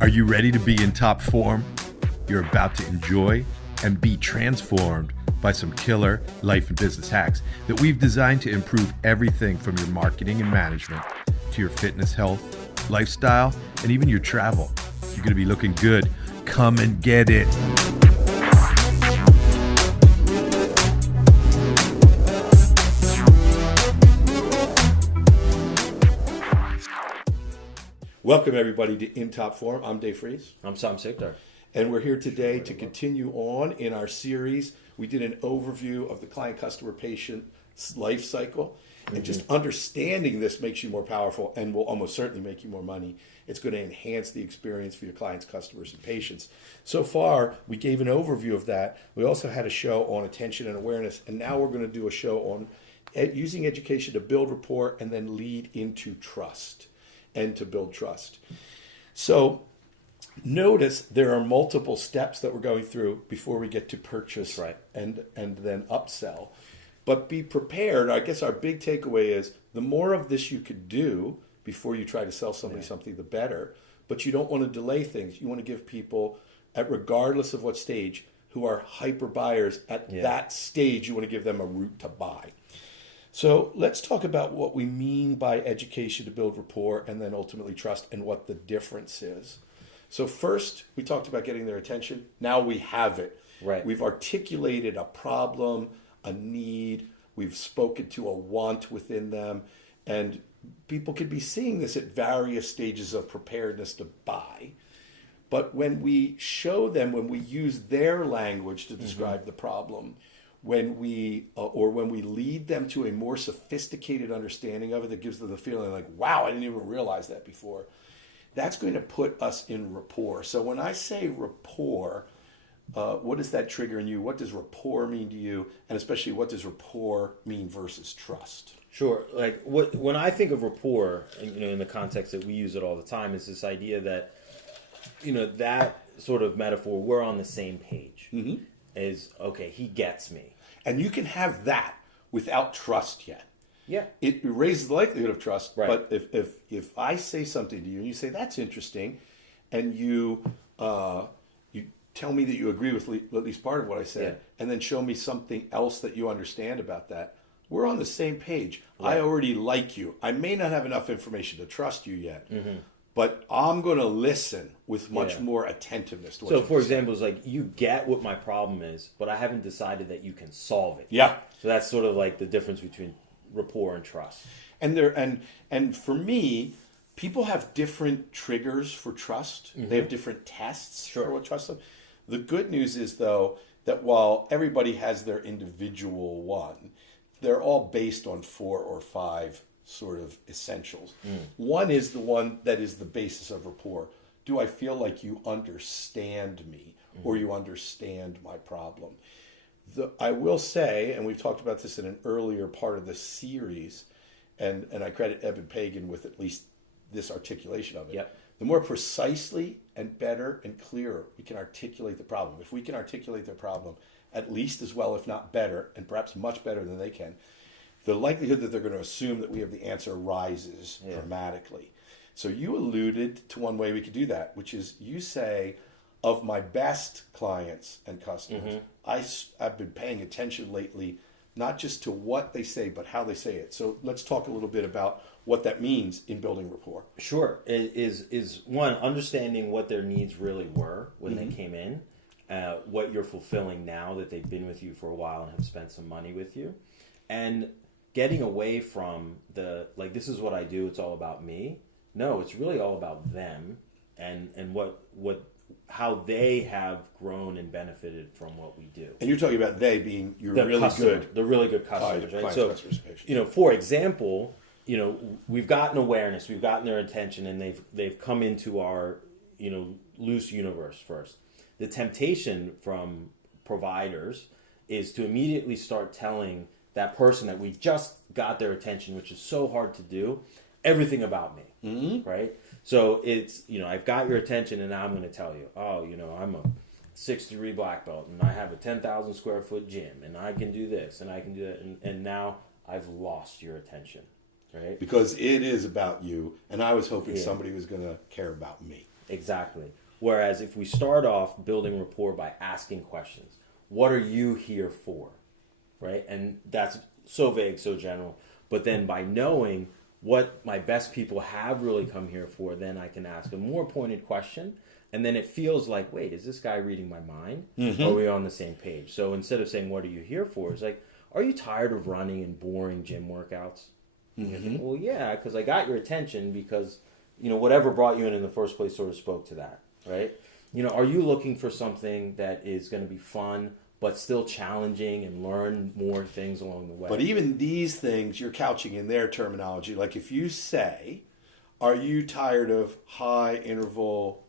Are you ready to be in top form? You're about to enjoy and be transformed by some killer life and business hacks that we've designed to improve everything from your marketing and management to your fitness, health, lifestyle, and even your travel. You're going to be looking good. Come and get it. Welcome, everybody, to In Top Form. I'm Dave Freeze. I'm Sikdar. And we're here today to continue on in our series. We did an overview of the client, customer, patient life cycle. And just understanding this makes you more powerful and will almost certainly make you more money. It's going to enhance the experience for your clients, customers, and patients. So far, we gave an overview of that. We also had a show on attention and awareness. And now we're going to do a show on using education to build rapport and then lead into trust and to build trust. So notice there are multiple steps that we're going through before we get to purchase, right, and then upsell. But be prepared. I guess our big takeaway is the more of this you could do before you try to sell somebody something, the better. But you don't want to delay things. You want to give people, regardless of what stage, who are hyper buyers at that stage, you want to give them a route to buy. So let's talk about what we mean by education to build rapport and then ultimately trust and what the difference is. So first, we talked about getting their attention. Now we have it. Right. We've articulated a problem, a need. We've spoken to a want within them. And people could be seeing this at various stages of preparedness to buy. But when we show them, when we use their language to describe the problem, when we lead them to a more sophisticated understanding of it that gives them the feeling like, wow, I didn't even realize that before, that's going to put us in rapport. So when I say rapport, what does that trigger in you? What does rapport mean to you? And especially, what does rapport mean versus trust? Sure. Like when I think of rapport, in the context that we use it all the time, is this idea that, that sort of metaphor, we're on the same page. Mm-hmm. Is, okay, he gets me. And you can have that without trust yet. Yeah. It raises the likelihood of trust. Right. But if I say something to you and you say, that's interesting, and you tell me that you agree with at least part of what I said, and then show me something else that you understand about that, we're on the same page. Right. I already like you. I may not have enough information to trust you yet, but I'm going to listen with much more attentiveness to what So, for example, it's like, you get what my problem is, but I haven't decided that you can solve it. Yeah. So that's sort of like the difference between rapport and trust. And for me, people have different triggers for trust. They have different tests for what trust is. The good news is, though, that while everybody has their individual one, they're all based on 4 or 5 sort of essentials. One is the one that is the basis of rapport. Do I feel like you understand me or you understand my problem? I will say, and we've talked about this in an earlier part of the series, and I credit Eben Pagan with at least this articulation of it. Yep. The more precisely and better and clearer we can articulate the problem, if we can articulate their problem at least as well, if not better, and perhaps much better than they can, the likelihood that they're going to assume that we have the answer rises dramatically. So you alluded to one way we could do that, which is you say, of my best clients and customers, I've been paying attention lately, not just to what they say, but how they say it. So let's talk a little bit about what that means in building rapport. Sure. It is one, understanding what their needs really were when they came in, what you're fulfilling now that they've been with you for a while and have spent some money with you, and getting away from this is what I do, it's all about me. No, it's really all about them and how they have grown and benefited from what we do. And you're talking about they being the really good customers, right? So, for example, we've gotten awareness, we've gotten their attention, and they've come into our, loose universe first. The temptation from providers is to immediately start telling that person that we just got their attention, which is so hard to do, everything about me, right? So it's, I've got your attention and now I'm going to tell you, I'm a 6th-degree black belt and I have a 10,000 square foot gym and I can do this and I can do that. And now I've lost your attention, right? Because it is about you, and I was hoping somebody was going to care about me. Exactly. Whereas if we start off building rapport by asking questions, what are you here for? Right? And that's so vague, so general. But then by knowing what my best people have really come here for, then I can ask a more pointed question. And then it feels like, wait, is this guy reading my mind? Mm-hmm. Are we on the same page? So instead of saying, what are you here for? It's like, are you tired of running and boring gym workouts? Mm-hmm. Well, yeah, because I got your attention because, whatever brought you in the first place sort of spoke to that, right? Are you looking for something that is going to be fun, but still challenging and learn more things along the way? But even these things, you're couching in their terminology. Like if you say, are you tired of high interval,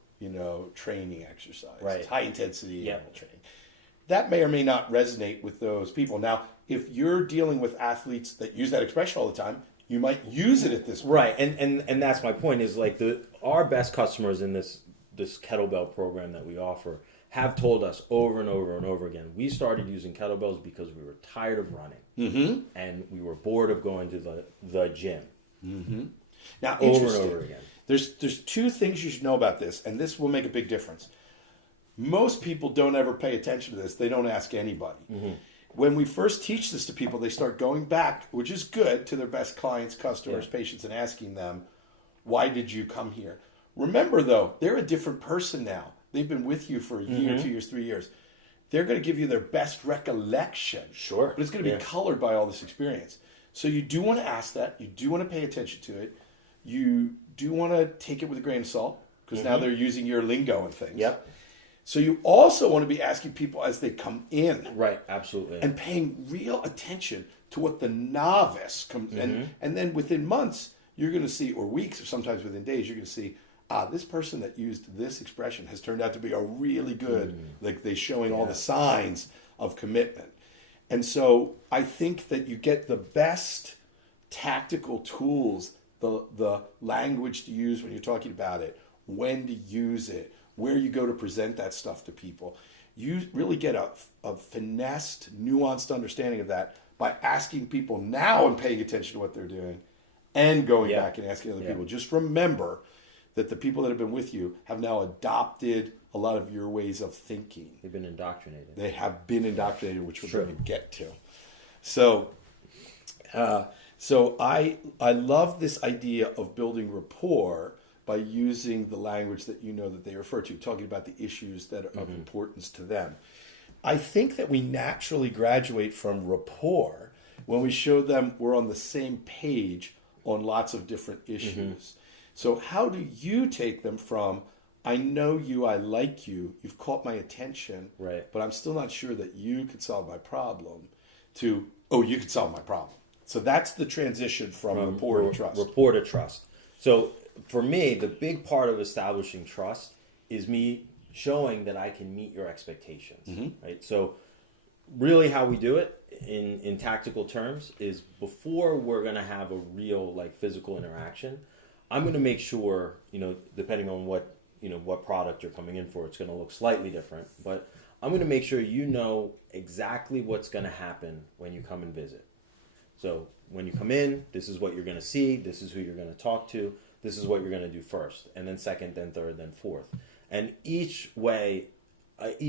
training exercise, right. high intensity interval training? That may or may not resonate with those people. Now, if you're dealing with athletes that use that expression all the time, you might use it at this point. Right, and that's my point is like our best customers in this kettlebell program that we offer have told us over and over and over again, we started using kettlebells because we were tired of running. Mm-hmm. And we were bored of going to the gym. Mm-hmm. Now, over and over again. There's two things you should know about this, and this will make a big difference. Most people don't ever pay attention to this. They don't ask anybody. Mm-hmm. When we first teach this to people, they start going back, which is good, to their best clients, customers, patients, and asking them, why did you come here? Remember, though, they're a different person now. They've been with you for a year, 2 years, 3 years. They're going to give you their best recollection. Sure. But it's going to be colored by all this experience. So you do want to ask that. You do want to pay attention to it. You do want to take it with a grain of salt because now they're using your lingo and things. Yep. So you also want to be asking people as they come in. Right, absolutely. And paying real attention to what the novice comes and then within months, you're going to see, or weeks, or sometimes within days, you're going to see, this person that used this expression has turned out to be a really good, like they're showing all the signs of commitment. And so I think that you get the best tactical tools, the language to use when you're talking about it, when to use it, where you go to present that stuff to people. You really get a finessed, nuanced understanding of that by asking people now and paying attention to what they're doing and going back and asking other people. Just remember that the people that have been with you have now adopted a lot of your ways of thinking. They've been indoctrinated. They have been indoctrinated, which we're going to get to. So I love this idea of building rapport by using the language that that they refer to, talking about the issues that are of importance to them. I think that we naturally graduate from rapport when we show them we're on the same page on lots of different issues. So how do you take them from, I know you, I like you, you've caught my attention, but I'm still not sure that you could solve my problem, to, oh, you could solve my problem. So that's the transition from rapport to trust. Rapport to trust. So for me, the big part of establishing trust is me showing that I can meet your expectations, right? So really how we do it in tactical terms is before we're going to have a real physical interaction, I'm going to make sure, depending on what product you're coming in for, it's going to look slightly different, but I'm going to make sure you know exactly what's going to happen when you come and visit. So when you come in, this is what you're going to see, this is who you're going to talk to, this is what you're going to do first, and then second, then third, then fourth. And each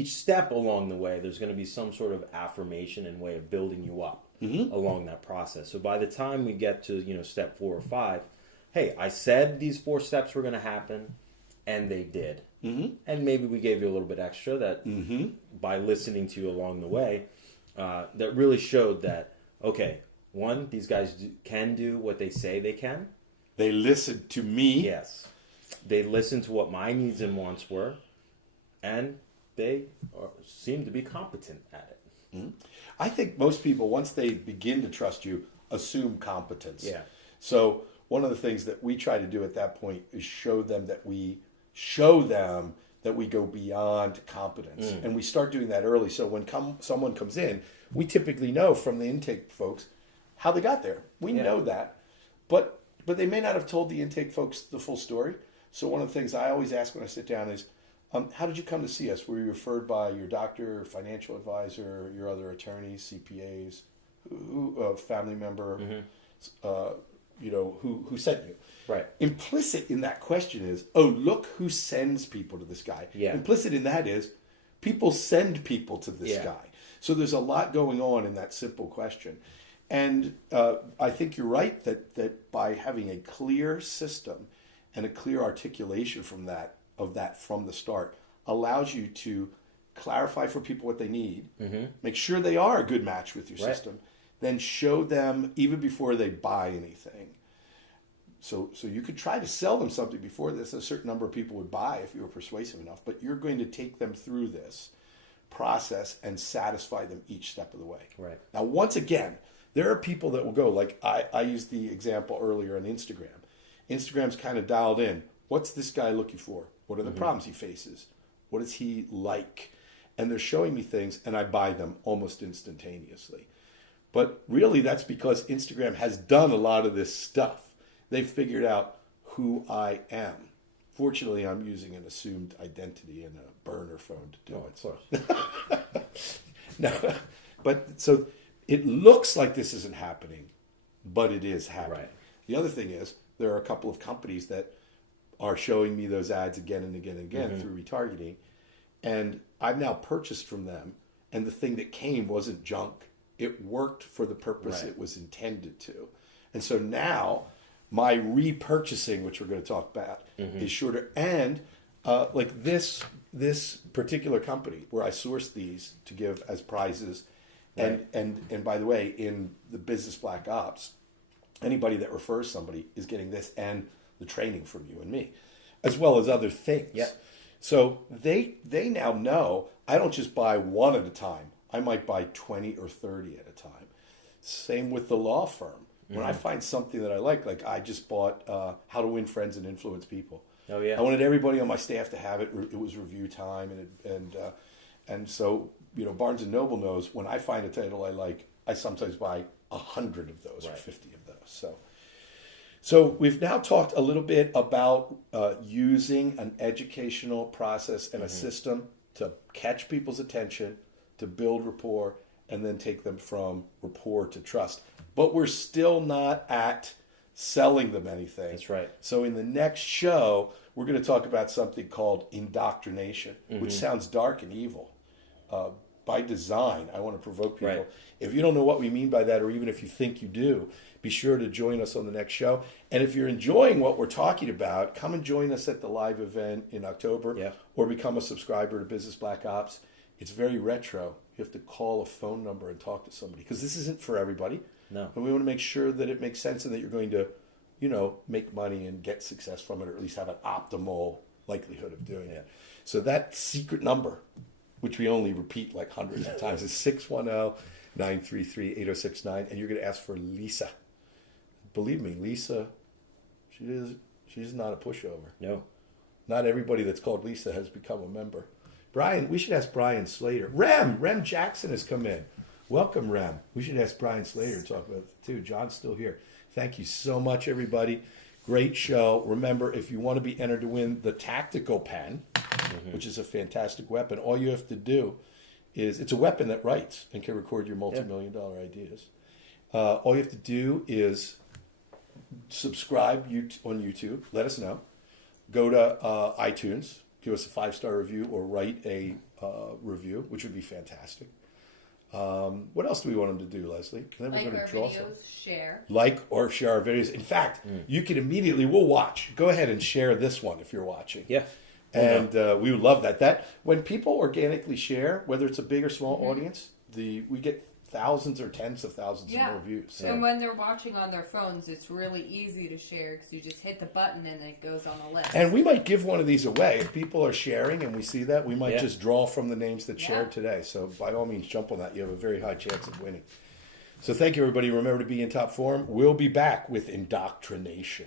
step along the way, there's going to be some sort of affirmation and way of building you up along that process. So by the time we get to step 4 or 5, hey, I said these 4 steps were going to happen, and they did. And maybe we gave you a little bit extra that by listening to you along the way, that really showed that, okay, 1, these guys can do what they say they can. They listened to me. Yes. They listened to what my needs and wants were, and they seem to be competent at it. I think most people, once they begin to trust you, assume competence. Yeah. So one of the things that we try to do at that point is show them that we go beyond competence. And we start doing that early. So when someone comes in, we typically know from the intake folks how they got there. We know that. But they may not have told the intake folks the full story. So one of the things I always ask when I sit down is, how did you come to see us? Were you referred by your doctor, financial advisor, your other attorneys, CPAs, family member? who sent you. Right. Implicit in that question is, oh, look who sends people to this guy. Yeah. Implicit in that is, people send people to this guy. So there's a lot going on in that simple question. And I think you're right that by having a clear system and a clear articulation from that from the start allows you to clarify for people what they need, make sure they are a good match with your system, then show them even before they buy anything. So you could try to sell them something before this. A certain number of people would buy if you were persuasive enough, but you're going to take them through this process and satisfy them each step of the way. Right. Now, once again, there are people that will go, like I used the example earlier on Instagram. Instagram's kind of dialed in. What's this guy looking for? What are the problems he faces? What does he like? And they're showing me things, and I buy them almost instantaneously. But really, that's because Instagram has done a lot of this stuff. They've figured out who I am. Fortunately, I'm using an assumed identity and a burner phone to do it. Of course. No, but so it looks like this isn't happening, but it is happening. Right. The other thing is there are a couple of companies that are showing me those ads again and again and again through retargeting, and I've now purchased from them, and the thing that came wasn't junk. It worked for the purpose it was intended to. And so now my repurchasing, which we're going to talk about, is shorter. And like this particular company where I sourced these to give as prizes, and by the way, in the business Black Ops, anybody that refers somebody is getting this and the training from you and me, as well as other things. Yeah. So they now know I don't just buy one at a time. I might buy 20 or 30 at a time. Same with the law firm. When I find something that I like I just bought How to Win Friends and Influence People. Oh yeah. I wanted everybody on my staff to have it. It was review time, and so Barnes and Noble knows when I find a title I like, I sometimes buy 100 of those or 50 of those. So we've now talked a little bit about using an educational process and a system to catch people's attention, to build rapport, and then take them from rapport to trust. But we're still not at selling them anything. That's right. So in the next show, we're going to talk about something called indoctrination, which sounds dark and evil. By design, I want to provoke people. Right. If you don't know what we mean by that, or even if you think you do, be sure to join us on the next show. And if you're enjoying what we're talking about, come and join us at the live event in October, or become a subscriber to Business Black Ops. It's very retro. You have to call a phone number and talk to somebody, because this isn't for everybody. No. And we want to make sure that it makes sense and that you're going to, make money and get success from it, or at least have an optimal likelihood of doing it. So that secret number, which we only repeat like hundreds of times, is 610-933-8069, and you're going to ask for Lisa. Believe me, Lisa, she's not a pushover. No. Not everybody that's called Lisa has become a member. Brian, we should ask Brian Slater. Rem Jackson has come in. Welcome, Rem. We should ask Brian Slater to talk about it too. John's still here. Thank you so much, everybody. Great show. Remember, if you want to be entered to win the tactical pen, which is a fantastic weapon, all you have to do is, it's a weapon that writes and can record your multi-million-dollar ideas. All you have to do is subscribe on YouTube. Let us know. Go to iTunes. Give us a 5-star review or write a review, which would be fantastic. What else do we want them to do, Leslie? And then like we're going our to draw videos, some. share. Like or share our videos. In fact, you can we'll watch. Go ahead and share this one if you're watching. Yeah. And we would love that. When people organically share, whether it's a big or small audience, we get thousands or tens of thousands of more views. So. And when they're watching on their phones, it's really easy to share because you just hit the button and it goes on the list. And we might give one of these away. If people are sharing and we see that, we might just draw from the names that shared today. So by all means, jump on that. You have a very high chance of winning. So thank you, everybody. Remember to be in top form. We'll be back with indoctrination.